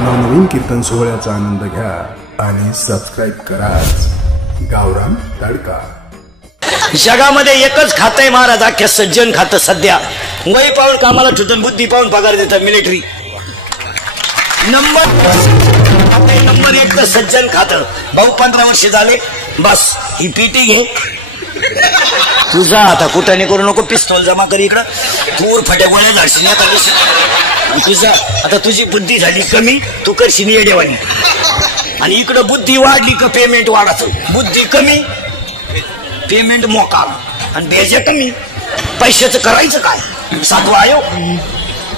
नवनवीन कीर्तन सोहळ्याचा आनंद घ्या आणि सबस्क्राईब करा गावरान तडका। जगामध्ये एकच खातंय महाराज, अख्ख्या सज्जन खातं सध्या। वय पाहून कामाला ठुटून, बुद्धी पाहून पगार देतात मिलिटरी। नंबर एक तर सज्जन खातं। भाऊ 15 वर्ष झाले, बस ही पीटी घे तुझा। आता कुठं करू नको, पिस्तॉल जमा कर इकडं, तूर फट्या गोळ्या झाडशील तुझा। आता तुझी बुद्धी झाली कमी, तू करशील येडेवाणी। आणि इकडं बुद्धी वाढली का पेमेंट वाढत, बुद्धी कमी पेमेंट मोका आणि बेजा कमी, पैशाचं करायचं काय? 7वा आयोग।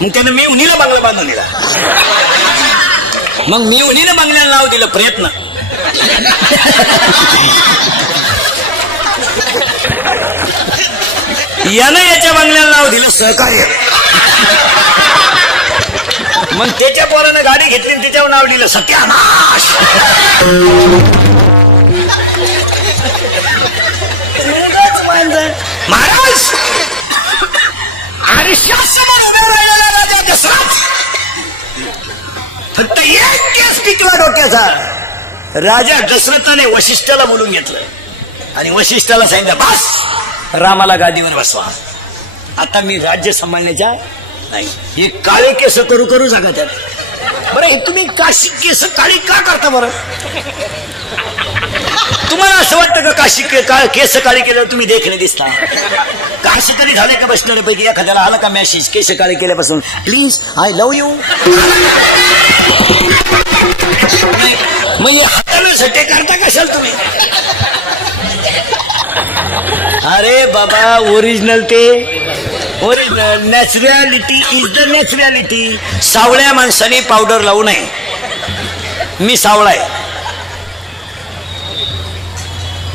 मग त्यानं मेवणीला बंगला बांधून दिला, मग मेवणीनं बंगल्याला नाव दिलं प्रयत्न। यानं याच्या बंगल्याला नाव दिलं सहकार्य। मग त्याच्या पोरानं गाडी घेतली, त्याच्यावर नाव दिलं सत्यानाश। महाराज आयुष्यासमोर उभा राहिलेला राजा दशरथ फक्त एक केस पिकला डोक्याचा। राजा दशरथाने वशिष्ठाला बोलून घेतलं आणि वशिष्ठाला सांगितलं, बस रामाला गादीवर बसवा, आता मी राज्य सांभाळण्याच्या नाही। हे काळे केस करू करू जागा त्यात। बरं हे तुम्ही काशी केस काळी का करता बरं? तुम्हाला असं वाटतं का काशी केस काळी केल्यावर तुम्ही देखणे दिसता? काशी तरी झाले का बसणाऱ्यापैकी एखाद्याला आला का मेसेज केस काळी केल्यापासून, प्लीज आय लव्ह यू? मग हे हाताने सट्टे करता कशाल तुम्ही? अरे बाबा ओरिजिनल ते original, naturality is the naturality. सावळ्या माणसाने पावडर लावू नये। मी सावळा आहे,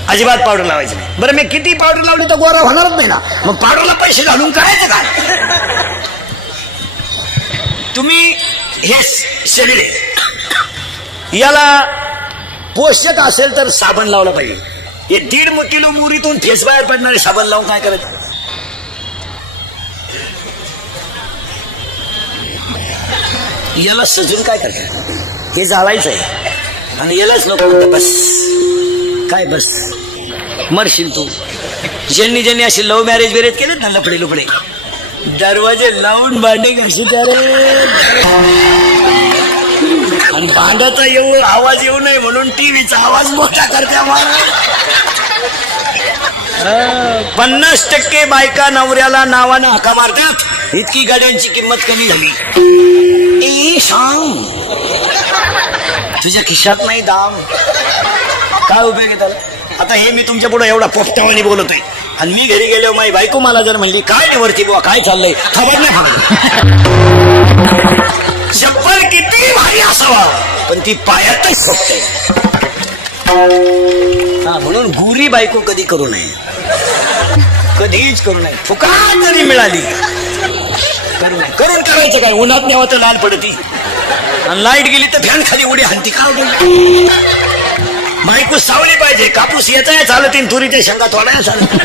अजिबात पावडर लावायची नाही। बरं मी किती पावडर लावली तर गोरा होणारच नाही ना, मग पावडरला पैसे घालून करायचं काय? तुम्ही हे शरीर याला पोषक असेल तर साबण लावला पाहिजे। हे 1.5 किलो मुरीतून फेस बाहेर पडणारे साबण लावून काय करायचं? याला सजून काय करतात? हे जाळायचं आहे आणि यालाच लोक म्हणतात बस काय बस मरशील तू। ज्यांनी ज्यांनी असे लव्ह मॅरेज बेरेज केलेत ना, लफडे लुफडे, दरवाजे लावून भांडे घासत आणि भांड्याचा आवाज येऊ नये म्हणून टीव्हीचा आवाज मोठा करते। 50% बायका नवऱ्याला नावानं हाका मारतात, इतकी गाड्यांची किंमत कमी झाली। ए सांग तुझ्या खिशात नाही दाम, काय उपयोग आहे त्याला? आता हे मी तुमच्या पुढे एवढा पोपटावानी बोलतोय आणि मी घरी गेलो, माझी बायको मला जर म्हणली काय वरती बुवा काय चाललंय, खबर नाही पडत। चप्पल किती भारी असावा पण ती पायातच ठोकते। म्हणून गुरी बायको कधी करू नये, कधीच करू नये। फुकाट जरी मिळाली करू नये। करून करायचं काय? उन्हात न्यावं तर लाल पडती आणि लाईट गेली तर फॅन खाली उडी हाणती का? बायको सावली पाहिजे, कापूस याचा चालत, तुरीच्या शेंगा थोड्या चालत।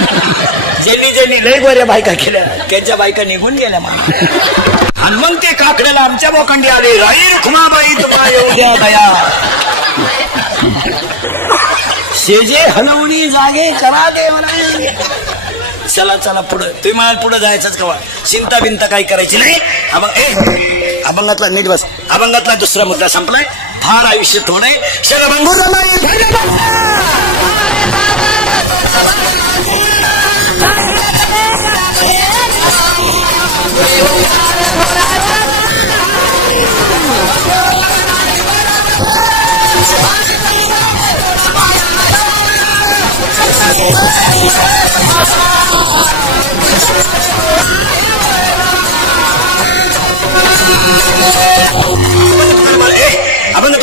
ज्यांनी ज्यांनी लय बऱ्या बायका केल्या त्यांच्या बायका निघून गेल्या आणि मग ते काकड्याला आमच्या बोकांडी आले, राई रुक्माबाई तुम्हा येऊ द्या दया, शेजे हलवणी जागे करा दे मला। चला चला पुढं, तुम्ही मला पुढे जायचंच कवा, चिंता बिंता काही करायची नाही। अभंगातला नीट बस, अभंगातला दुसरा मुद्दा संपलाय। फार आयुष्य थोडे शरभंगूर अभंग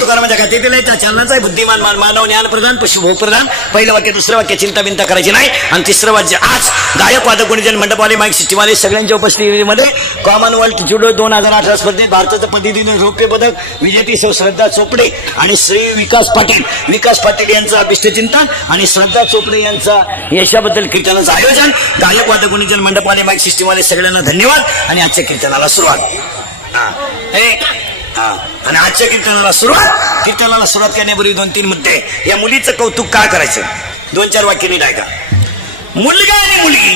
तुकारामाच्या खात्यातील चालनाचा बुद्धिमान मानव ज्ञान प्रधान पशुभोग प्रधान। पहिलं वाक्य दुसरं वाक्य चिंता बिंता करायची नाही आणि तिसरं वाक्य आज गायक वादक गुणीजन मंडपवाले माईक सिस्टीमवाले सगळ्यांच्या उपस्थितीमध्ये कॉमनवेल्थ जुडो 2018 स्पर्धेत भारताचं प्रतिनिधी रौप्य पदक विजेती सौ श्रद्धा चोपडे आणि श्री विकास पाटील यांचं अभिष्टचिंतन आणि श्रद्धा चोपडे यांचा यशाबद्दल कीर्तनाचं आयोजन। गायक वादक गुणीजन मंडपवाले माईक सिस्टीमवाले सगळ्यांना धन्यवाद आणि आजच्या कीर्तनाला सुरुवात। हा, आणि आजच्या कीर्तनाला सुरुवात करण्यापूर्वी 2-3 मुद्दे. या मुलीचं कौतुक का करायचं? 2-4 वाक्य नीट ऐका. मुलगा आणि मुलगी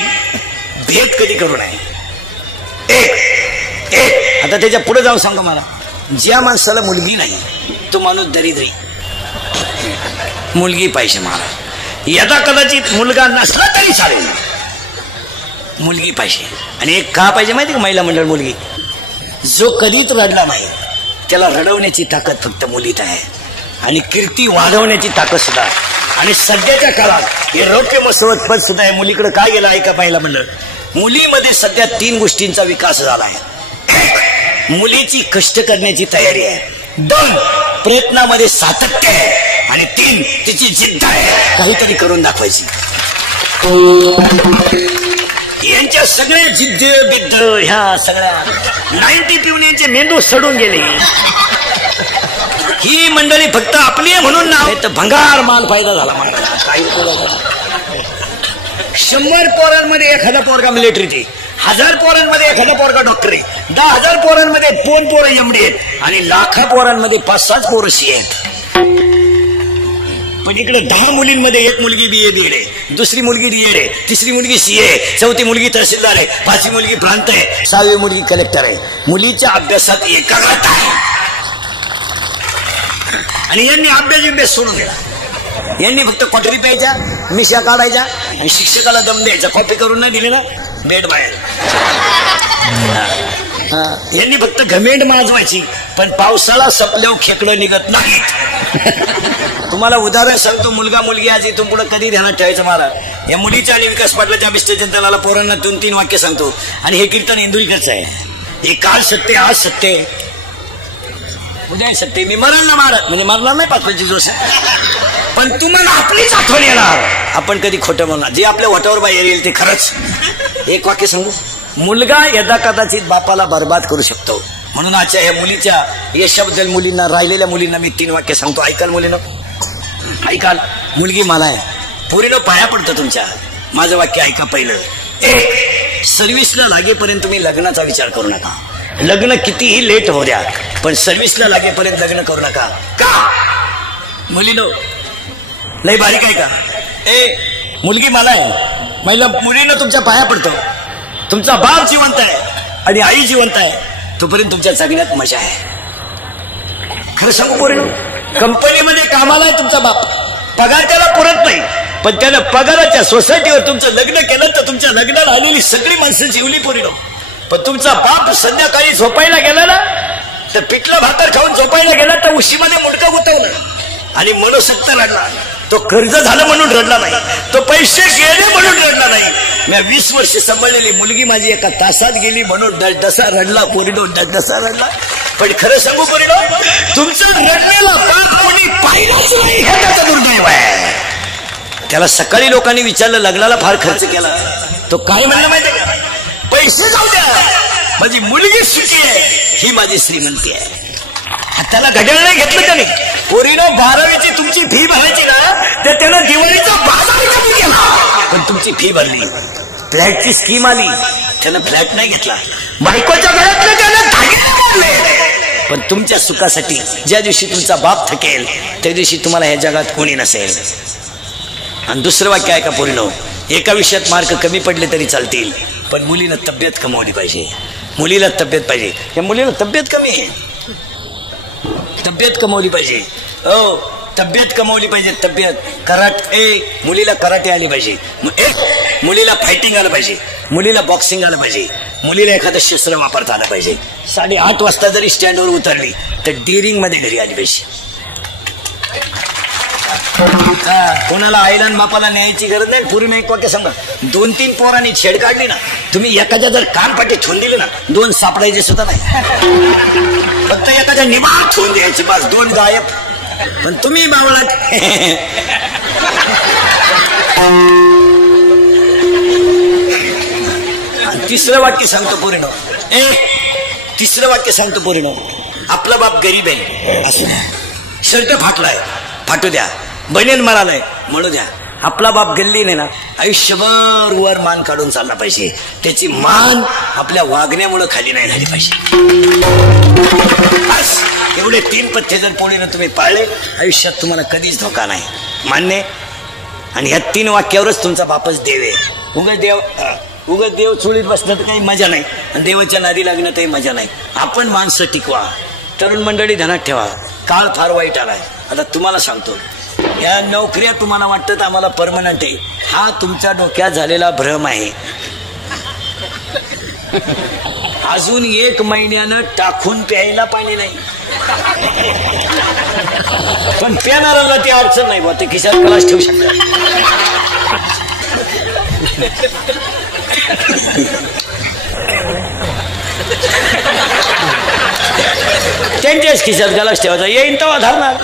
भेद कधी करू नये. एक आता त्याच्या पुढे जाऊन सांगा मला, ज्या माणसाला मुलगी नाही तो माणूस दरिद्री. मुलगी पाहिजे मला. यदा कदाचित मुलगा नसला तरी चालेल, मुलगी पाहिजे. आणि एक का पाहिजे माहिती का? महिला मंडळ मुलगी. जो कधीच रडला नाही त्याला रडवण्याची ताकद फक्त मुलीत आहे, आणि कीर्ती वाढवण्याची ताकद सुद्धा. आणि सध्याच्या काळात हे रौप्य मसवत पद सुद्धा आहे मुलीकडे. काय गेलं ऐका महिला मंडळ. मुलीमध्ये सध्या 3 गोष्टींचा विकास झाला आहे. मुलीची कष्ट करण्याची तयारी आहे, 2 प्रयत्नामध्ये सातत्य आहे, आणि 3 तिची जिद्द आहे काहीतरी करून दाखवायची. यांच्या सगळ्या जिद्द बिद्द ह्या सगळ्या 90 पिऊन यांचे मेंदू सडून गेले. ही मंडळी फक्त आपली आहे म्हणून नाव तर भंगार माल फायदा झाला. 100 पोरांमध्ये एखादा पोरगा मिलिटरीची, 1000 पोरांमध्ये एखादा पोरगा डॉक्टर आहे, 10,000 पोरांमध्ये 2 पोरं एमडी आहेत, आणि लाखा पोरांमध्ये 5-6 पोरं सी आहेत. पण इकडे 10 मुलींमध्ये 1 मुलगी BA BEd आहे, दुसरी मुलगी DEd आहे, तिसरी मुलगी CA आहे, चौथी मुलगी तहसीलदार आहे, 5वी मुलगी प्रांत आहे, 6वी मुलगी कलेक्टर आहे. मुलीच्या अभ्यासात एकाग्रता आहे. आणि यांनी अभ्यास सोडून दिला. यांनी फक्त क्वाटरी प्यायच्या, मिशा काढायच्या, आणि शिक्षकाला दम द्यायचा. कॉपी करून नाही दिलेला बेड बाहेर. यांनी फक्त घमेंड माजवायची, पण पावसाळा संपल्यावर खेकडं निघत नाही. तुम्हाला उदाहरण सांगतो, मुलगा मुलगी आज इथून पुढे कधी ध्यानात ठेवायचं मला. या मुलीच्या आणि विकास पाटलाच्या विश्लेषणाला पोरांना 2-3 वाक्य सांगतो. आणि हे कीर्तन इंदुरीकरचं आहे. हे काल सत्य, आज सत्य, उद्या सत्य. मी मरण ना मारत म्हणजे मरणार नाही 5-25 वर्ष, पण तुम्हाला आपलीच आठवण येणार. आपण कधी खोटं बोलणार, जे आपल्या वाटावर बाहेर येईल ते खरंच. एक वाक्य सांगू, मुलगा यदा कदाचित बापाला बर्बाद करू शकतो. म्हणून आजच्या ह्या मुलीच्या यशाबद्दल मुलींना, राहिलेल्या मुलींना मी 3 वाक्य सांगतो. ऐकाल मुलीनं, ऐकाल. मुलगी मला आहे, पोरीनं पाया पडतं तुमच्या. माझं वाक्य ऐका पहिलं. 1 सर्व्हिसला लागेपर्यंत तुम्ही लग्नाचा विचार करू नका. लग्न कितीही लेट हो द्या, पण सर्व्हिसला लागेपर्यंत लग्न करू नका. का? मुलीनं लय बारीक आहे का? मुलगी मला आहे, महिला मुलीनं तुमच्या पाया पडतो. तुमचा बाप जिवंत आहे आणि आई जिवंत आहे, तोपर्यंत तुमच्या जगण्यात मजा आहे. खरं सांगू पोरीनो, कंपनीमध्ये कामाला आहे तुमचा बाप, पगार त्याला पुरत नाही, पण त्यानं पगाराच्या सोसायटीवर तुमचं लग्न केलं तर तुमच्या लग्नात आलेली सगळी माणसं जिवली पोरीनो. पण तुमचा बाप संध्याकाळी झोपायला गेला ना, तर पिठलं भाकर खाऊन झोपायला गेला तर उशीमध्ये मुंडकं गुतवलं, आणि मनोसक्त रडला. तो कर्ज झालं म्हणून रडला नाही, तो पैसे गेले म्हणून रडला नाही. मी 20 वर्ष सांभाळलेली मुलगी माझी एका तासात गेली म्हणून डसडसा रडला पोरीनो, डसडसा रडला. पण खरं सांगू पोरीनो, तुमचं रडलेला बाप कोणी पाहिलंच नाही, हे त्याचं दुर्दैव आहे. त्याला सकाळी लोकांनी विचारलं, लग्नाला फार खर्च केला. तो काय म्हणलं माहिती का? पैसे जाऊ द्या, माझी मुलगी सुखी आहे, ही माझी श्रीमंती आहे. त्याला घड्याळ नाही घेतलं त्याने. पोरीनं 12वीची तुमची फी भरायची ना, तर त्यानं दिवाळीचा बाजार कमी केला, पण तुमची फी भरली. फ्लॅटची स्कीम आली, त्यानं फ्लॅट नाही घेतला. बायकोच्या घरातलं त्यानं धागे, पण तुमच्या सुखासाठी ज्या दिवशी तुमचा बाप थकेल त्या दिवशी तुम्हाला ह्या जगात कोणी नसेल. आणि दुसरं वाक्य आहे का पोरीनो, एका विषयात मार्क कमी पडले तरी चालतील, पण मुलीनं तब्येत कमवली पाहिजे. मुलीला तब्येत पाहिजे. या मुलीला तब्येत कमी आहे, तब्येत कमवली पाहिजे. हो, तब्येत कमवली पाहिजे. तब्येत मुलीला कराटे आली पाहिजे, मुलीला फायटिंग आलं पाहिजे, मुलीला बॉक्सिंग आलं पाहिजे, मुलीला एखादं शस्त्र वापरता आलं पाहिजे. 8:30 वाजता जरी स्टँडवर उतरली तर डिरिंग मध्ये घरी आली पाहिजे. कोणाला आईला बापाला न्यायची गरज नाही. पूर्वी एक वाक्य सांगा, 2-3 पोरांनी छेड काढली ना, तुम्ही एखाद्या जर कानपाटी ठेवून दिले ना, 2 सापडायचे सुद्धा नाही. फक्त एखाद्या निवांत ठेवून द्यायचे, बस 2 गायब. पण तुम्ही बावळात. तिसरं वाक्य सांगतो पोरीनो, तिसरं वाक्य सांगतो पोरीनो, आपला बाप गरीब आहे असं, शर्ट फाटलाय फाटू द्या, बनेन मला नाही म्हणू द्या, आपला बाप गल्लीने ना आयुष्यभर वर मान काढून चालला पाहिजे, त्याची मान आपल्या वागण्यामुळे खाली नाही झाली पाहिजे. बस एवढे 3 पथ्य जर पोळीनं तुम्ही पाळले, आयुष्यात तुम्हाला कधीच धोका नाही. मान्य. आणि या 3 वाक्यावरच तुमचा बापच देव आहे. उगाच देव चुळीत बसणं तर काही मजा नाही, आणि देवाच्या नादी लागणं तरी मजा नाही. आपण माणसं टिकवा. तरुण मंडळी ध्यानात ठेवा, काळ फार वाईट आलाय. आता तुम्हाला सांगतो, या नोकऱ्या तुम्हाला वाटतं आम्हाला परमनंट आहे, हा तुमच्या डोक्यात झालेला भ्रम आहे. अजून 1 महिन्यानं टाकून प्यायला पाणी नाही, पण प्यानाराला ती अडचण नाही बा, ते खिशात कलाश ठेवू शकतात. त्यांच्याच खिशात गलास ठेवायचा, येईन तेव्हा धरणार.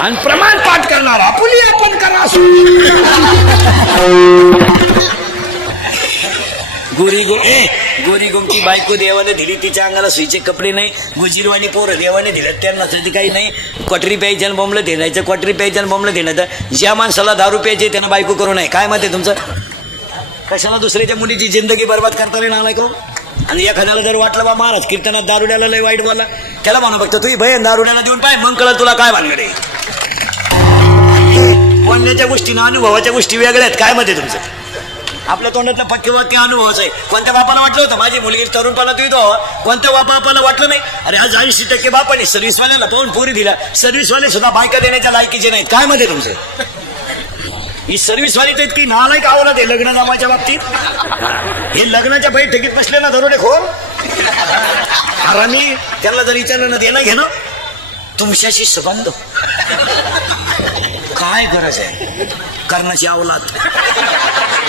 आणि प्रमाण पाठ करणार, आपुली आपण करा. गोरी गोमची बायको देवाने दिली, तिच्या अंगाला सुईचे कपडे नाही. गुजीरवाणी पोरं देवाने दिलं, त्यांना तरी काही नाही. क्वाटरी प्यायच्या बोंबलं देण्याचं, क्वाटरी प्यायच्या बोंबलं देण्याचं. ज्या माणसाला दारू प्यायचे त्यांना बायको करू नये. काय मत आहे तुमचं? कशाला दुसऱ्याच्या मुलीची जिंदगी बर्बाद करता रे नालाय का? आणि एखाद्याला जर वाटलं बा महाराज कीर्तनात दारुड्याला लय वाईट बोलला, त्याला म्हणू बघतो तुझी भय दारुड्याला देऊन पाय, मग कळलं तुला काय भानगड आहे. बोलण्याच्या गोष्टी ना अनुभवाच्या गोष्टी वेगळ्या आहेत. काय मत आहे तुमचं? आपल्या तोंडातलं पक्के वाक्य अनुभवाचं आहे. कोणत्या बापाला वाटलं होतं माझी मुलगी तरुणपणा तुम्ही तो, कोणत्या बापाला वाटलं नाही? अरे आज 80% बापाने सर्व्हिसवाल्याला पाहून पोरी दिला. सर्व्हिसवाले सुद्धा बायका देण्याच्या लायकीचे नाहीत. काय मध्ये तुमचं? ही सर्व्हिसवाली तर इतकी नालायक आवडत आहे लग्न नावाच्या बाबतीत. हे लग्नाच्या बैठकीत बसले ना दरोडे खोर हरामी, त्यांना जर विचारलं ना देणं घेणं तुमच्याशी संबंध काय गरज आहे कर्णाची अवलाद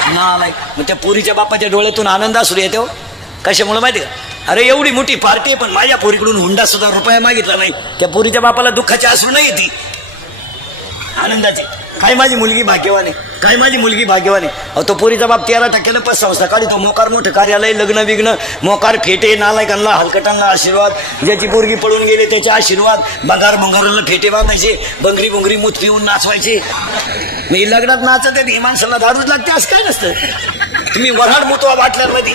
नालायक. मग त्या पोरीच्या बापाच्या डोळ्यातून आनंद असू येतो. कशामुळे माहिती का? अरे एवढी मोठी पार्टी आहे, पण माझ्या पोरीकडून हुंडा सुद्धा रुपया मागितला नाही. त्या पोरीच्या बापाला दुःखाची अश्रू नाही येते, आनंदाची. काय माझी मुलगी भाग्यवानी, काय माझी मुलगी भाग्यवानी. तो पोरीचा बाप 13% पतसंस्था काढी, तो मोकार मोठं कार्यालय, लग्न विग्न, मोकार फेटे, नालायकांना हलकटांना आशीर्वाद, ज्याची पोरगी पळून गेले त्याचे आशीर्वाद, बंगारांना फेटे बांधायचे, बंगरी बुंगरी मूत पिऊन नाचवायचे. मी लग्नात नाचत आहे, ही माणसाला दारूच लागते असं काय नसतं. तुम्ही वऱ्हाड मुतवा बाटल्यांमध्ये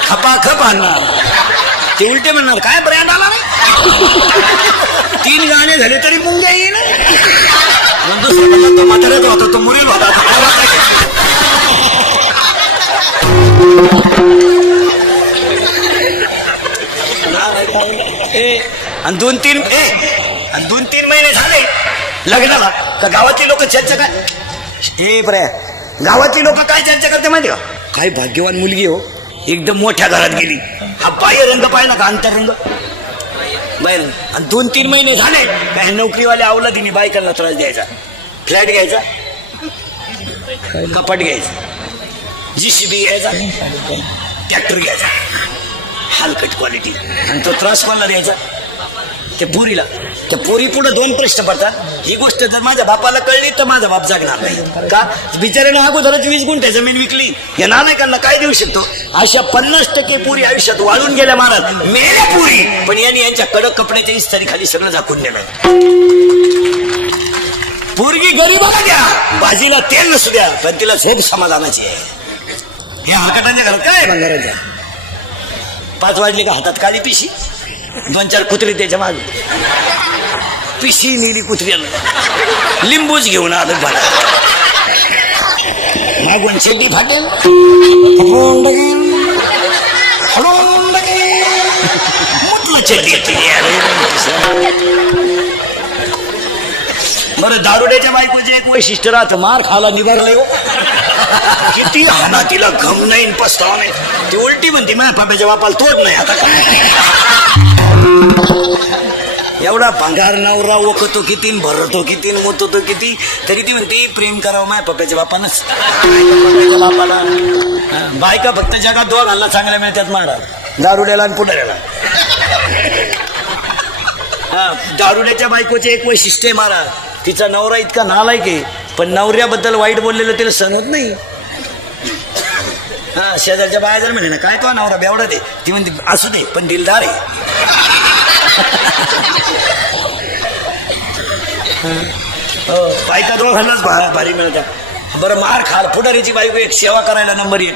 खपाखप आणणार, ते उलटे म्हणणार काय ब्रँड आला नाही. 3 गाणे झाले तरी मुंग्या येईल. तो म्हाताऱ्याचा होता, तो मुरील होता. आणि 2-3 महिने झाले लग्नाला का गावातली लोक चर्चा काय हे पर्या गावातली लोक काय चर्चा करते माहिती का? काय भाग्यवान मुलगी हो, एकदम मोठ्या घरात गेली. हा बाह्य रंग पाहिला का अंतरंग बाहेर. आणि 2-3 महिने झाले काय नोकरीवाल्या अवलादीने बायकांना त्रास द्यायचा. फ्लॅट घ्यायचा, कपाट घ्यायचा, JCB घ्यायचा, ट्रॅक्टर घ्यायचा, हलकट क्वालिटी. आणि तो त्रास कोणाला द्यायचा? त्या पोरीला. त्या पोरी पुढे 2 प्रश्न पडतात. ही गोष्ट जर माझ्या बापाला कळली तर माझा बाप जगणार नाही का? बिचाऱ्याने अगोदरच 20 गुंठे जमीन विकली. या नालायकांना काय देऊ शकतो? अशा 50% पोरी आयुष्यात वाळून गेल्या महाराज, मेल्या पोरी. पण यांनी यांच्या कडक कपड्याच्या इस्तारी खाली सगळं झाकून दिलं. पोरगी गरीबाला द्या, भाजीला तेल नसू द्या, पण तिला झोप समाधानाची आहे. हे हलकटांच्या घरात काय बंगारांच्या 5 वाजले का हातात काळी पिशी, 2-4 कुत्री त्याच्या मागे, पिशी नेली कुत्र्यानं, लिंबूच घेऊन आलं भाडा, मागून चेड्डी फाटेल, म्हटलं चेड्डी. बरं दारुड्याच्या बायकोचे एक वैशिष्ट्य राहतं, मार खाला निभारलंय हो. किती हाना तिला घम नाही पस्तावा नाही. ती उलटी म्हणते माझ्या पाप्याच्या बापाला तोड नाही. आता एवढा भंगार नवरा ओकतो किती, भरतो किती, मोततो किती, तरी ती म्हणते प्रेम करावं माझ्या पप्प्याच्या बापानंच. बापाला बायका फक्त जगात 2 घालला चांगल्या मिळतात महाराज, दारुड्याला आणि पुढाऱ्याला. दारुड्याच्या बायकोचे एक वैशिष्ट्य आहे महाराज, तिचा नवरा इतका नालायक आहे, पण नवऱ्याबद्दल वाईट बोललेलं तिला सहन होत नाही. शेजारच्या बाया जर म्हणे ना काय तो नवरा बेवडा दे, ती म्हणते असू दे पण दिलदार आहे. बायका दोघांनाच भारी मिळतात. बरं मार खाल पुढारीची बायको एक सेवा करायला नंबर 1.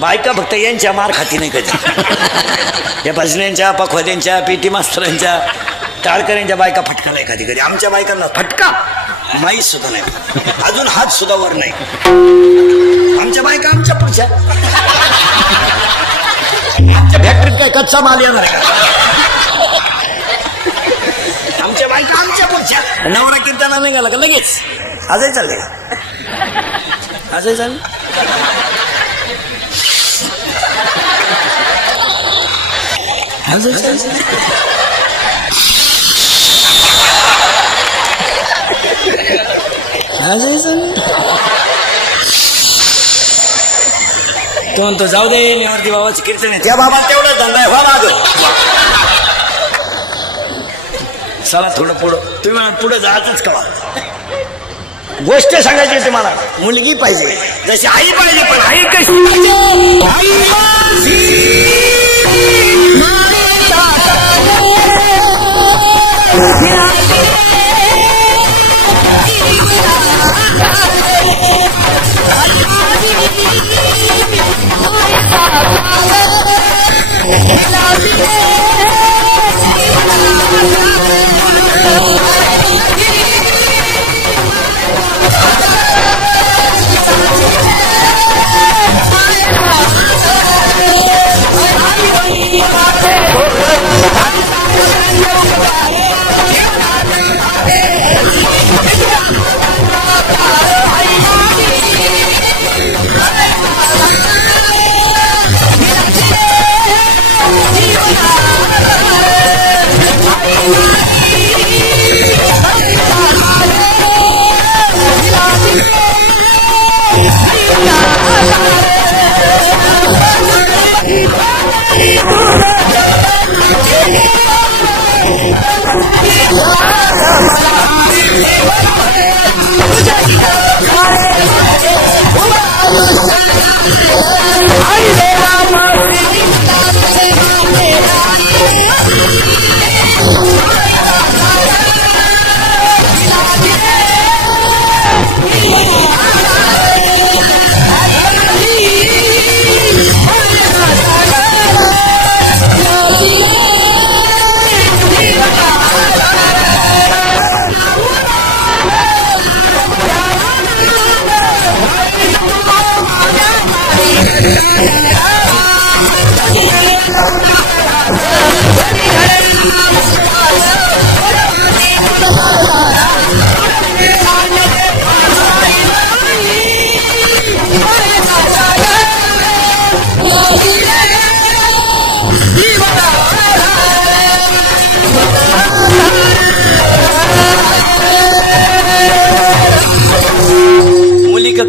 बायका फक्त यांच्या मार खाती नाही कधी. या भजन्यांच्या पखवाद्यांच्या पीटी मास्तरांच्या टाळकऱ्यांच्या बायका फटका नाही कधी कधी. आमच्या बायकांना फटका माहीत सुद्धा नाही, अजून हात सुद्धा वर नाही. आमच्या बायका आमच्या पुढच्या. आमच्या फॅक्टरीत काय कच्चा माल येणार आहे का? आमच्या बायका आमच्या पुढच्या. नवरा कीर्तना नाही गेला का लगेच आजही चालले का? आजही चालले. तो म्हणतो जाऊ दे निवर्ती बाबाची कीर्तन आहे, त्या बाबा तेवढंच धंदा आहे. चला थोडं पुढं. तुम्ही म्हणा पुढे जायचंच का? गोष्ट सांगायची होती मला. मुलगी पाहिजे जशी आई पाहिजे, पण आई कशी?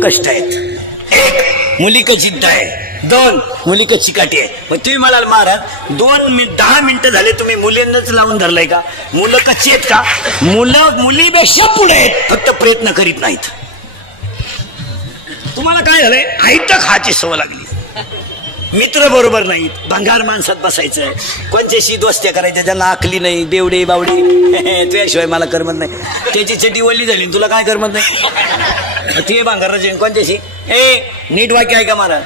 कष्ट आहेत. 1 मुलीक जिद्द आहे. 2 मुलीक चिकाटी आहे. मग तुम्ही म्हणाल महाराज 10 मिनिटं झाले तुम्ही मुलींनाच लावून धरलाय का? मुलं कच्ची आहेत का? मुलं मुलीपेक्षा पुढे आहेत, फक्त प्रयत्न करीत नाहीत. तुम्हाला काय झालंय? आयतं खायची सवय लागली. मित्र बरोबर नाहीत, भंगार माणसात बसायचं, कोणच्याशी दोस्त्या करायच्या ज्यांना आखली नाही, बेवडे बावडे. तुझ्याशिवाय मला करमत नाही. त्याची चटी वल्ली झाली तुला काय करमत नाही? ते भांगाराचे कोणत्याशी नीट वाक्य आहे का मला?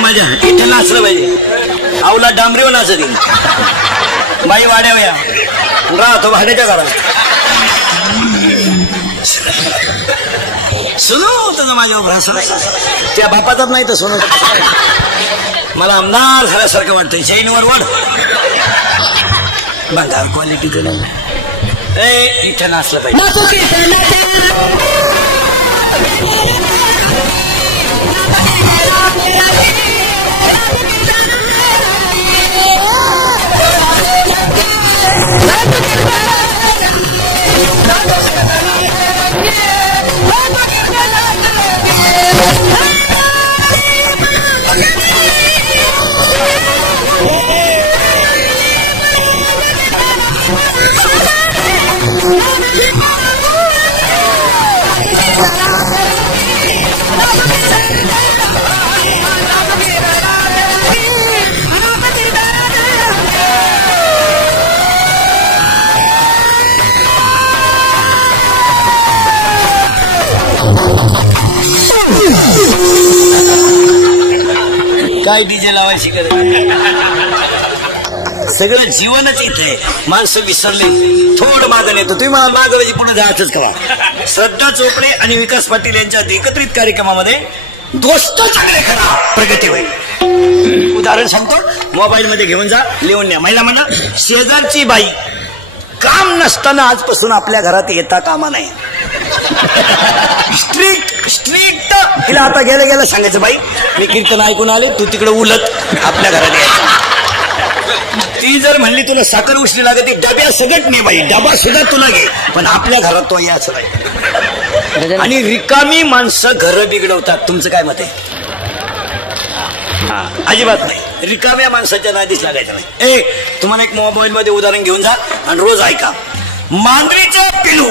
मजा इथे नाचलं पाहिजे. आवला डांबरीवर नाचत बाई वाड्या राहतो भाड्याच्या घरात. सुनो होतं माझ्या त्या बापाचाच नाही तर सोनं. मला आमदार झाल्यासारखं वाटतं. चैनवर वाढ बंगार क्वालिटीचं नाही. इथे नाचलं पाहिजे. काय डीजे लावायची गरज. सगळं जीवनच इथे. माणसं विसरले. थोडं मागं येतो. तुम्ही मला मागं म्हणजे पुढे जायचंच कवा. श्रद्धा चोपडे आणि विकास पाटील यांच्या एकत्रित कार्यक्रमामध्ये दोस्त चांगले करा प्रगती होईल. उदाहरण सांगतो. मोबाईल मध्ये घेऊन जा, लिहून न्या. महिला म्हणा शेजारची बाई काम नसताना आजपासून आपल्या घरात येता कामा नाही. स्ट्रिक्ट तिला आता गेलं गेलं सांगायचं बाई मी कीर्तन ऐकून आले तू तिकडे उलट आपल्या घरात यायचं. ती जर म्हणली तुला साखर उष्णी लागते डब्या सगट नाही बाई डबा सुद्धा तुला घे पण आपल्या घरात तो याच नाही. आणि रिकामी माणसं घर बिघडवतात. तुमचं काय मत आहे? अजिबात नाही. रिकाम्या माणसाच्या नादीच लागायचं नाही. तुम्हाला एक मोबाईल मध्ये उदाहरण घेऊन जा आणि रोज ऐका. मांजरीचं पिलू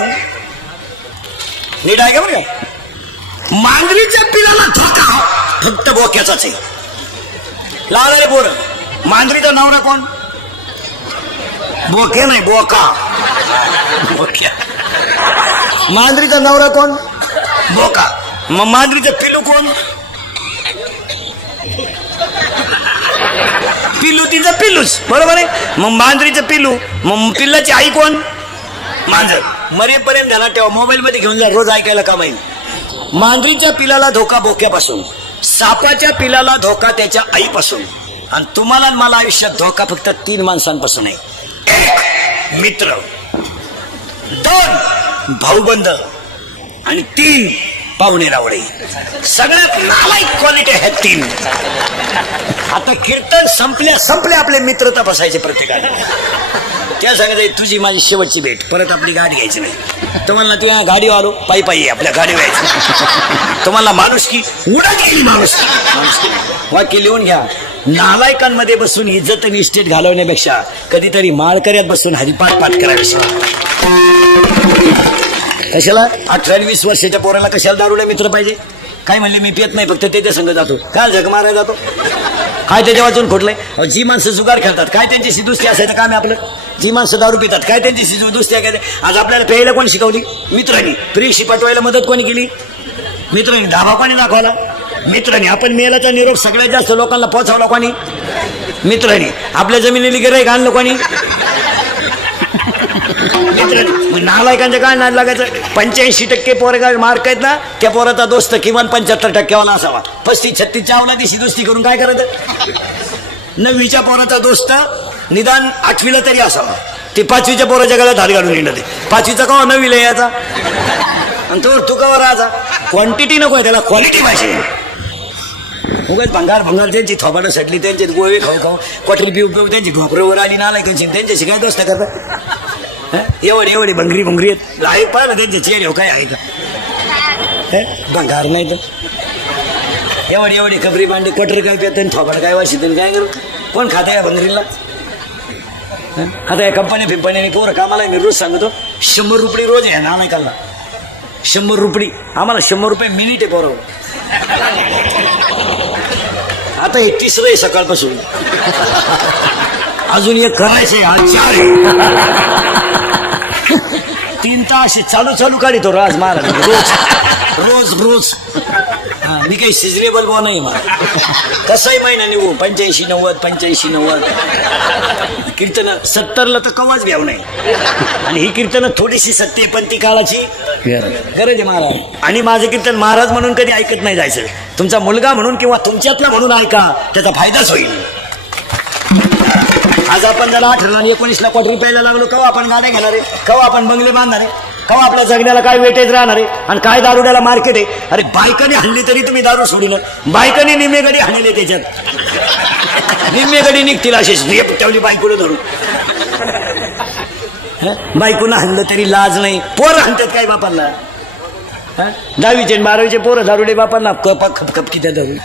नीट ऐका बरं का. मांजरीच्या पिलाला धोका फक्त बोक्याचाच आहे. लावणारे बोर. मांजरीचा नवरा कोण? बोके नाही बोका. बोक्या. मांजरीचा नवरा कोण? बोका. मग मांजरीचं पिलू कोण? पिलू तिचं पिलूच बरोबर आहे. मग मांजरीचं पिलू मग पिल्लाची आई कोण? मांजर. मरेपर्यंत झाला तेव्हा मोबाईल मध्ये घेऊन जा रोज ऐकायला काम येईल. मांजरीच्या पिलाला धोका बोक्यापासून. सापाच्या पिलाला धोका त्याच्या आईपासून. आणि तुम्हाला मला आयुष्यात धोका फक्त 3 माणसांपासून आहे. 1 मित्र, 2 भाऊबंद आणि 3 पाहुणे रावळे. सगळ्यात नालायक क्वालिटी आहेत 3. आता कीर्तन संपल्या आपले मित्र तपासायचे प्रत्येकाने. त्या सांगायचं तुझी माझी शेवटची भेट परत आपली गाडी घ्यायची नाही. तुम्हाला ती गाडी आलो पायी आपल्या गाडी व्हायची. तुम्हाला माणुसकी उडा गेली माणुसकी. वाक्य लिहून घ्या. नालायकांमध्ये बसून इज्जत आणि इस्टेट घालवण्यापेक्षा कधीतरी माळकऱ्यात बसून हरिपाठ पाठ करायचं. कशाला 18-20 वर्षाच्या पोराला कशाला दारूला मित्र पाहिजे? काय म्हणले मी पियत नाही फक्त ते संग जातो. काय झक मारायला जातो? काय त्याच्या वाचून खोटलंय? जी माणसं जुगार खेळतात काय त्यांची दुस्ती असायचं काम आहे आपलं? जी माणसं दारू पितात काय त्यांची दुस्ती आहे? आज आपल्याला प्यायला कोणी शिकवली? मित्रांनी. प्रेक्षी पटवायला मदत कोणी केली? मित्रांनी. धाबा कोणी दाखवला? मित्रांनी. आपण मेलाचा निरोप सगळ्यात जास्त लोकांना पोहोचवला कोणी? मित्रांनी. आपल्या जमिनीला गिऱ्हाईक आणलं कोणी? मित्र नालायकांच्या काय नाद लागायचं. 85% पोरगा मार्क आहेत ना, त्या पोराचा दोस्त किमान 75% असावा. 35-36 चावला दिशी दोस्ती करून काय करायचं. 9वीच्या पोराचा दोस्त निदान 8वीला तरी असावा. ते 5वीच्या पोराच्या गळ्यात हात घालून येणार. ते 5वीचा कवा 9वीला यायचा आणि तू कवा राहायचा. क्वांटिटी नको आहे त्याला, क्वालिटी पाहिजे. उगाच भंगार त्यांची थोबाडं सटली, त्यांचे गोळे खाऊ क्वाटरी पिऊ त्यांची घोपऱ्यावर आली नालायकांची, त्यांच्याशी काय दोस्त करतात. एवढे भंगरी आहेत पाहिलं त्यांच्या चेहऱ्यावर काय आहे का. भंगार नाही तर एवढे खबरी भांडे क्वाटर काय पितात, थोबाड काय वाशी काय करू. कोण खाता या भंगरीला. आता या कंपन्या पोरं कामाला मी रोज सांगतो 100 रुपये रोज आहे नालायकाला. 100 रुपये आम्हाला 100 रुपये मिनिट आहे पोरं. आता 31 आहे सकाळपासून, अजून एक करायचंय. आज 4 3 तास चालू काढतो राज महाराज रोज. मी काही सिजनेबल बो नाही मला. कसंही महिना निघू 85-90 कीर्तन 70ला तर कवाच घ्याव नाही. आणि ही कीर्तन थोडीशी सत्यपंथी काळाची गरज आहे महाराज. आणि माझं कीर्तन महाराज म्हणून कधी ऐकत नाही जायचं. तुमचा मुलगा म्हणून किंवा तुमच्यातला म्हणून ऐका, त्याचा फायदाच होईल. आज आपण जरा 18 आणि 19ला क्वार्टर प्यायला लागलो, केव्हा आपण गाड्या घेणार आहे, केव्हा आपण बंगले बांधणार आहे, केव्हा आपल्या जगण्याला काय वेटेज राहणार आहे आणि काय दारुड्याला मार्केट आहे. अरे बायकाने हाणली तरी तुम्ही दारू सोडून, बायकाने निम्मे गडी हाणले त्याच्यात. निम्मे गडी निघतील अशीच ठेवली बायकोला धरून. बायकोनं हाणलं तरी लाज नाही. पोरं हाणतात काय बापांना. 10वीचे 12वीचे पोरं दारुडे बापांना खपखप त्या धरून.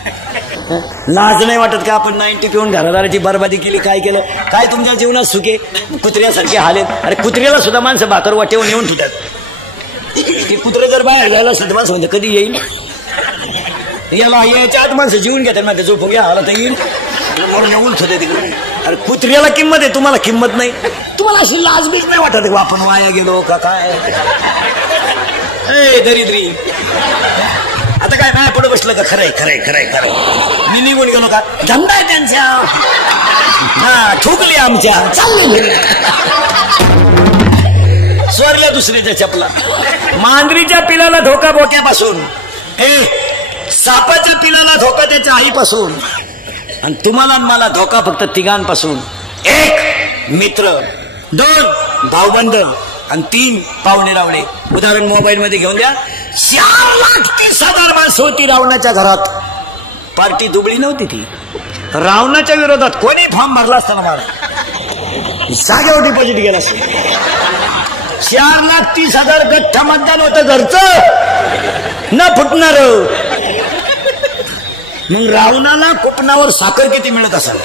लाज नाही वाटत का. आपण 90 पिऊन घरादाराची बरबादी केली. काय केलं काय तुमच्या जीवनात सुखे कुत्र्यासारखे हालेत. अरे कुत्र्याला सुद्धा माणसं भाकर वाटेवर नेऊन ठेवतात. ते कुत्रे जर बाहेर जायला असलं तर माणसं म्हणतं कधी येईल. याला याच्या आत माणसं जीवन घेतात ना, झोपून घ्या आला तर येईल नेऊन ठेवते तिकडे. अरे कुत्र्याला किंमत आहे, तुम्हाला किंमत नाही. तुम्हाला अशी लाजबीज नाही वाटत का आपण वाया गेलो का काय. दरिद्री आता काय नाही पुढे बसलं का. खरंय मी निघून गेलो का. धंदा आहे त्यांच्या, ठोकले आमच्या, चालले स्वरल्या दुसरीच्या चपला. मांजरीच्या पिलाला धोका बोक्यापासून, सापाच्या पिलाला धोका त्याच्या आईपासून, आणि तुम्हाला मला धोका फक्त तिघांपासून. 1 मित्र, 2 भाऊबंद आणि 3 पाहुणे रावळे. उदाहरण मोबाईल मध्ये घेऊन द्या. 4,30,000 माणसं होती रावणाच्या घरात. पार्टी दुबळी नव्हती ती. रावणाच्या विरोधात कोणी फॉर्म भरला असताना मला जागेवर डिपॉझिट गेला असत. 4,30,000 गठ्ठा मतदान होतं घरचं न फुटणार. मग रावणाला कुपनावर साखर किती मिळत असेल.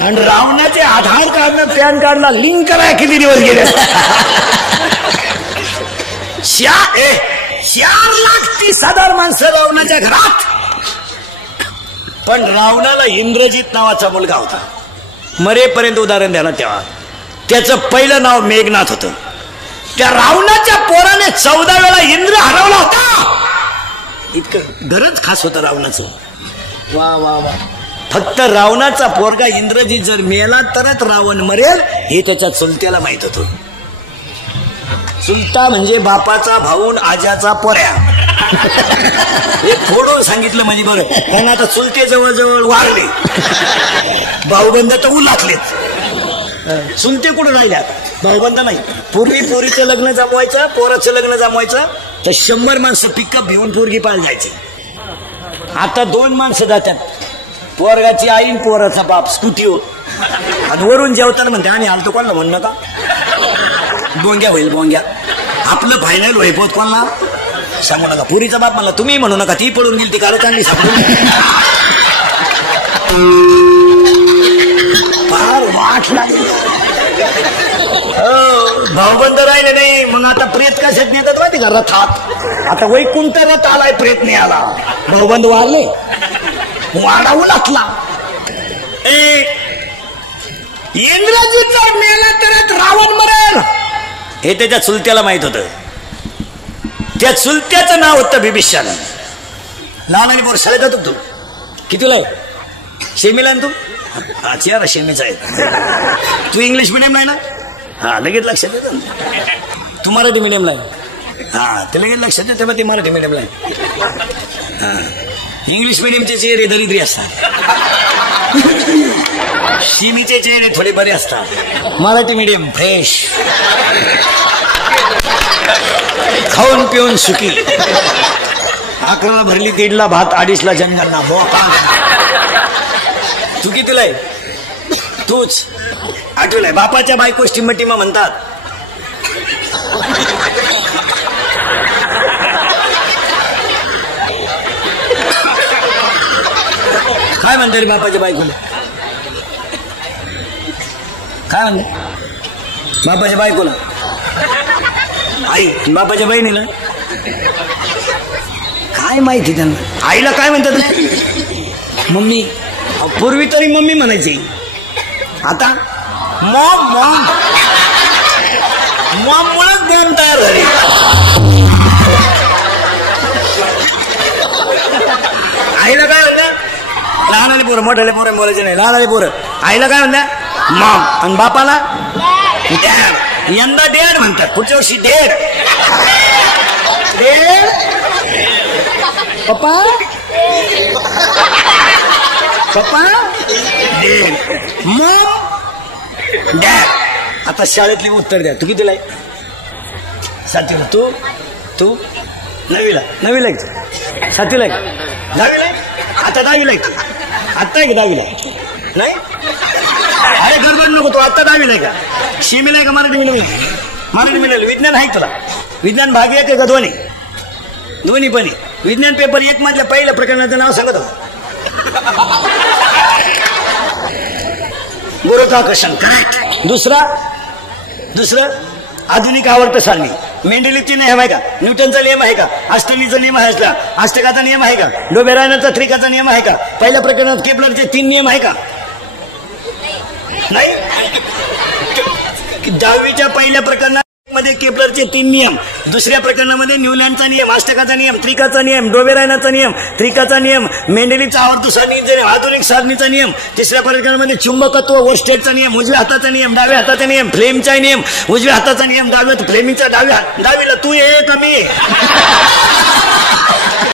आणि रावणाचे आधार कार्ड पॅन कार्डला लिंक करायला किती दिवस गेले. 4,30,000 माणसं रावणाच्या घरात. पण रावणाला इंद्रजित नावाचा मुलगा होता. मरेपर्यंत उदाहरण द्या ना. तेव्हा त्याचं पहिलं नाव मेघनाथ होतं. त्या रावणाच्या पोराने 14 वेळा इंद्र हरवला होता. इतकं गरज खास होतं रावणाचं. वा वा वा. फक्त रावणाचा पोरगा इंद्रजित जर मेला तरच रावण मरेल हे त्याच्या चुलत्याला माहित होतं. चुलता म्हणजे बापाचा भाऊन आजाचा पोऱ्या. हे थोडं सांगितलं म्हणजे बरं. कारण आता चुलते जवळजवळ वाढले, भाऊबंद तर उलाटलेत. चुलते कुठं राहिल्या, भाऊबंद नाही. पूर्वी पोरीचं लग्न जमवायचं, पोराचं लग्न जमवायचं तर 100 माणसं पिकअप घेऊन पोरगी पाळ जायची. आता 2 माणसं जातात, पोरगाची आई पोराचा बाप स्कूटीवर. आणि वरून जेवताना म्हणते आणि आलतो कोणाला म्हण नका, बोंग्या होईल बोंग्या. आपलं फायनल होई पोत कोणाला सांगू नका. पुरीचा बाप म्हणला तुम्ही म्हणू नका, ती पडून गेली ती कारण चांगली सापडून. फार वाट लागली. भाऊबंद राहिले नाही. मग आता प्रेत कशात नेतात माहिती का, रथात. आता वैकुंठ रथ आलाय, प्रेत नाही आला. भाऊबंद वाढले, वाढावू लागला. इंद्रजित जर मेला तरच रावण मरेल हे त्याच्या चुलत्याला माहित होतं. त्या चुलत्याचं नाव होतं बिभीषण. लहान आणि पोर शाळेत जातो तू कितीला आहे, शेमीला ना तू हा चेहरा शेमीचा आहे. तू इंग्लिश मिडियमला आहे ना हा लगेच लक्षात येतं. तू मराठी मिडियमला आहे हा ते लगेच लक्षात येतं तेव्हा ते मराठी मिडियमला आहे. हा इंग्लिश मिडियमचे चेहरे दरिद्री असतात, शिमीचे चेहरे थोडे बरे असतात. मराठी मिडियम फ्रेश, खाऊन पिऊन सुखी. 11ला भरली 3ला भात 2:30ला जनगणना. तू कितीला आहे? तूच 8वीला आहे. बापाच्या बायकोस टिंबटिमा म्हणतात. काय म्हणते रे बापाच्या बायकोला? काय म्हणते बापाच्या बायकोला? आई बापाच्या बहिणीला काय माहिती त्यांना. आईला काय म्हणतात? मम्मी. पूर्वी तरी मम्मी म्हणायची, आता मॉम. मॉम मॉम मुळेच बॉम्ब तयार झाली. आईला काय म्हणतात? लहानाले पोरं मोठ्याले पोरं बोलायचे नाही. लहानाले पोरं आईला काय म्हणतात? मॉम. आणि बापाला डॅड. यंदा डॅड म्हणतात, पुढच्या वर्षी डॅड. पप्पा पप्पा डॅड. Maugham dad. आता शाळेतली उत्तर द्या. तू कितीला आहे? 7वीला. तू 9वीला. 9वीला आहे. 7वीला आहे. 10वीला आहे. आता 10वीला आहे. आत्ता आहे का 10वीला? नाही अरे गडबड नको. तू आत्ता 10वीला आहे का? शिमीला आहे का मराठी मिळून? मराठी मिळेल. विज्ञान आहे तुला? विज्ञान भाग 1 आहे का दोन्ही? दोन्ही पण. विज्ञान पेपर 1 मधल्या पहिल्या प्रकरणाचं नाव सांगत होता. गुरुत्वाकर्षण करेक्ट. दुसरं आधुनिक आवर्त सारणी. मेंडेलिवची नियम आहे का? न्यूटनचा नियम आहे का? अष्टमीचा नियम आहे का? अष्टकाचा नियम आहे का? डोबेरायनचा त्रिकाचा नियम आहे का? पहिल्या प्रकरणात केपलरचे 3 नियम आहे का? नाही. 10वीच्या पहिल्या प्रकरणात मध्ये केपलरचे 3 नियम, दुसऱ्या प्रकरणामध्ये न्यूलँडचा नियम, अष्टकाचा नियम, त्रिकाचा नियम, डोबेरायनचा नियम, त्रिकाचा नियम, मेंडेलिवचा आवर्त सारणीचा आधुनिक सारणीचा नियम, तिसऱ्या प्रकरणामध्ये चुंबकत्व वोरस्टेडचा नियम, उजव्या हाताचा नियम, डाव्या हाताचा नियम, फ्लेमचा नियम, उजव्या हाताचा नियम, फ्लेमिंगचा डाव्या. तू हे कमी